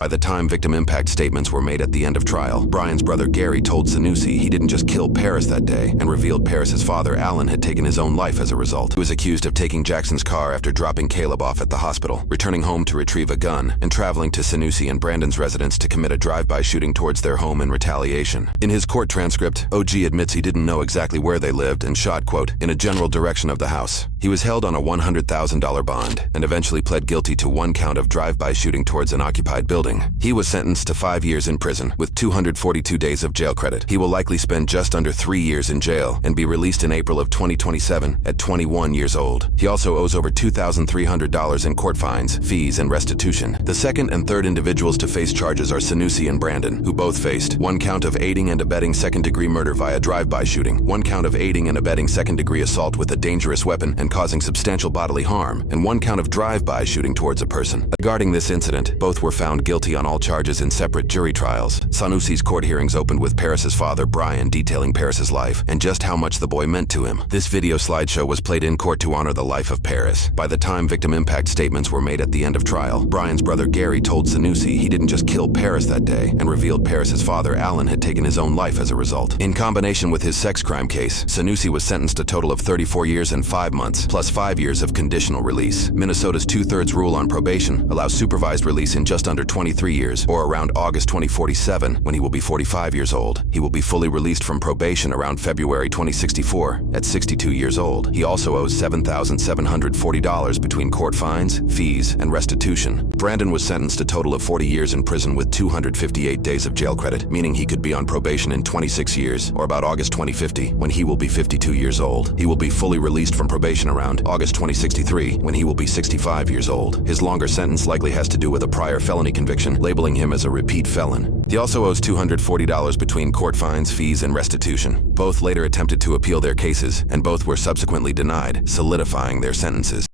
By the time victim impact statements were made at the end of trial, Brian's brother Gary told Sanusi he didn't just kill Paris that day and revealed Paris's father Alan had taken his own life as a result. He was accused of taking Jackson's car after dropping Caleb off at the hospital, returning home to retrieve a gun, and traveling to Sanusi and Brandon's residence to commit a drive-by shooting towards their home in retaliation. In his court transcript, OG admits he didn't know exactly where they lived and shot, quote, in a general direction of the house. He was held on a $100,000 bond and eventually pled guilty to one count of drive-by shooting towards an occupied building. He was sentenced to 5 years in prison with 242 days of jail credit. He will likely spend just under 3 years in jail and be released in April of 2027 at 21 years old. He also owes over $2,300 in court fines, fees, and restitution. The second and third individuals to face charges are Sanusi and Brandon, who both faced one count of aiding and abetting second-degree murder via drive-by shooting, one count of aiding and abetting second-degree assault with a dangerous weapon and causing substantial bodily harm, and one count of drive-by shooting towards a person. Regarding this incident, both were found guilty on all charges in separate jury trials. Sanusi's court hearings opened with Paris's father, Brian, detailing Paris's life and just how much the boy meant to him. This video slideshow was played in court to honor the life of Paris. By the time victim impact statements were made at the end of trial, Brian's brother Gary told Sanusi he didn't just kill Paris that day and revealed Paris's father, Alan, had taken his own life as a result. In combination with his sex crime case, Sanusi was sentenced a total of 34 years and 5 months, plus 5 years of conditional release. Minnesota's 2/3 rule on probation allows supervised release in just under 23 years, or around August 2047, when he will be 45 years old. He will be fully released from probation around February 2064, at 62 years old. He also owes $7,740 between court fines, fees, and restitution. Brandon was sentenced a total of 40 years in prison with 258 days of jail credit, meaning he could be on probation in 26 years, or about August 2050, when he will be 52 years old. He will be fully released from probation around August 2063, when he will be 65 years old. His longer sentence likely has to do with a prior felony conviction, labeling him as a repeat felon. He also owes $240 between court fines, fees, and restitution. Both later attempted to appeal their cases, and both were subsequently denied, solidifying their sentences.